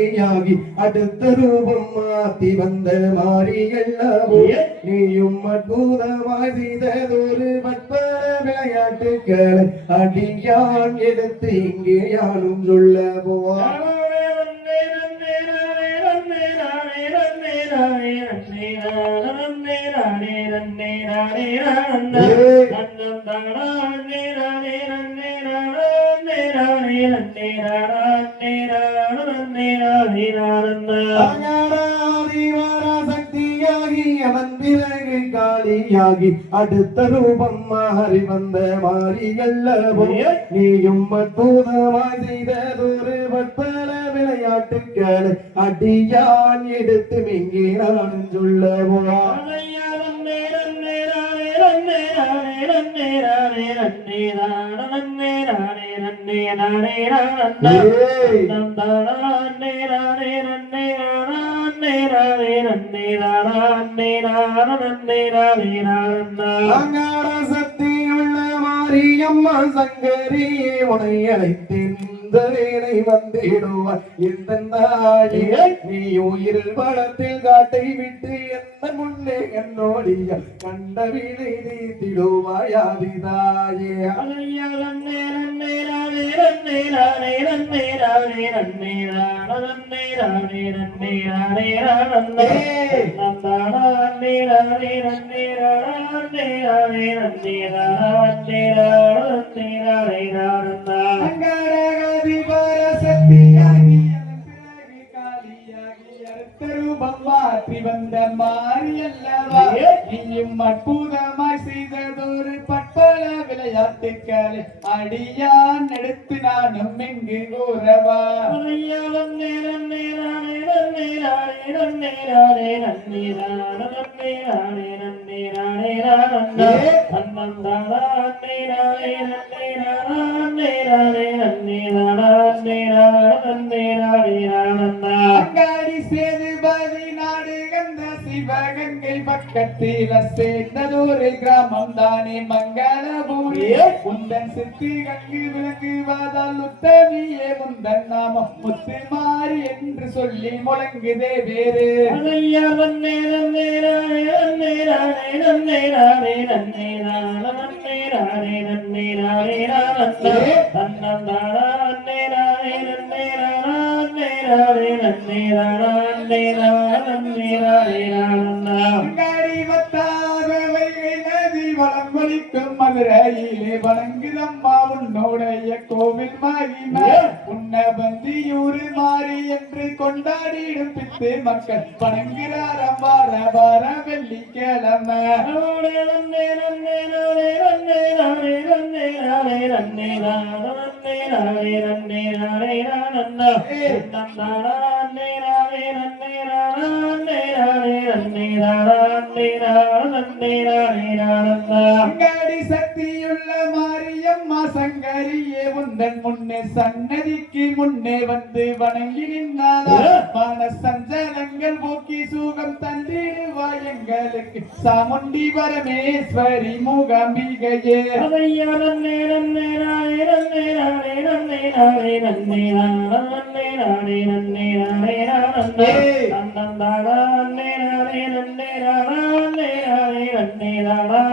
காலியாகி அடுத்த ரூபம் மாத்தி வந்த மாறி எல்லாவோ நீயும் அற்புதமாய் செய்ததொரு பற்பல விளையாட்டுக்களை அடியான் எடுத்து இங்கே யானும் சொல்ல காலியாகி அடுத்த ரூபம் மாறி வந்த மாறியல்லவோ நீயும் அற்புதமாய் செய்ததொரு பற்பல விளையாட்டுக்களை அடியான் எடுத்து இங்கே நான் சொல்லவோ ஏய் அங்கார சக்தியுள்ள மாரியம்மா சங்கரியே உனை அழைத்தேன் இந்த வேலை வந்திடுவாய் இந்த நாயே நீ உயிரில் வளத்தில் காட்டை விட்டு எந்த முன்னே என்னோடிய கண்ட வீணை நீத்திடுவாய் ஆதிதாயே அங்காரகதி மாற்றி வந்த மாரியல்லவா நீயும் அற்புதமாய் செய்ததொரு பற்பல விளையாட்டுக்களை அடியான் எடுத்து நானும் இங்கு கூறவா? அங்காடி பக்கத்தில் சேர்ந்ததொரு கிராமம் தானே மங்களபூரி முந்தன் சித்தி கங்கு விளங்குவதால் உத்தமியே முந்தன் நாமம். முத்து மாறி என்று சொல்லி முழங்குதே வேறு. அங்காடி மதுரையிலே வணங்குதம்மா உன்னோடைய கோவில் மகிமை உன்ன பந்தியூரு மாறி என்று கொண்டாடிடும் பித்து மக்கள் வணங்குகிறாரம் வார வார வெள்ளிக்கிழமை அங்காடி சக்தியுள்ள மாரியம்மா சங்கரியே உந்தன் முன்னே சன்னதிக்கு முன்னே வந்து வணங்கி நின்னாதா மன சஞ்சலங்கள் போக்கி சுகம் தந்திடுவாய் எங்களுக்கு. சாமுண்டி பரமேஸ்வரி மூகாம்பிகையே.